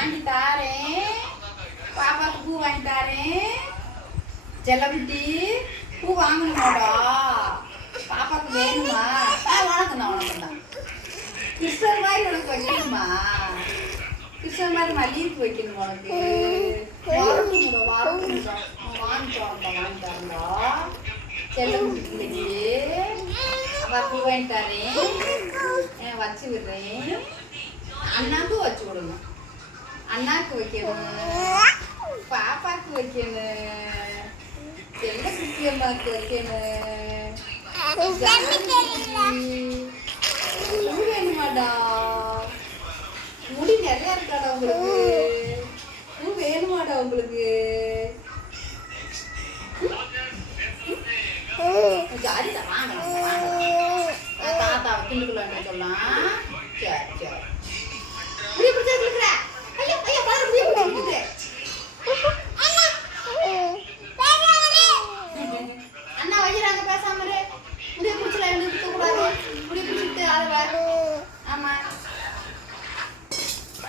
வாங்கி தாரேன். பாப்பாவுக்கு பூ வாங்கி தாரேன். செல்லக்குட்டி பூ வாங்கணுமாடா? பாப்பாவுக்கு வேணுமா? உனக்கு தான் கிருஷ்ணர் மாதிரி உனக்கு வைக்கணுமா? கிருஷ்ணர் மாதிரி மல்லிகைப்பூ வைக்கணுமா உனக்கு? வாங்கிட்டாருந்தா செல்லக்குட்டிக்கு அப்பா பூ வாங்கி தரேன். வச்சு விடுறேன். அண்ணாக்கும் வச்சு விடணும். அண்ணாக்கு வைக்கணும், பாப்பாக்கு வைக்கணும், செல்ல குட்டி அம்மாக்கு வைக்கணும். வேணுமாடா? முடி நிறைய இருக்காடா உங்களுக்கு?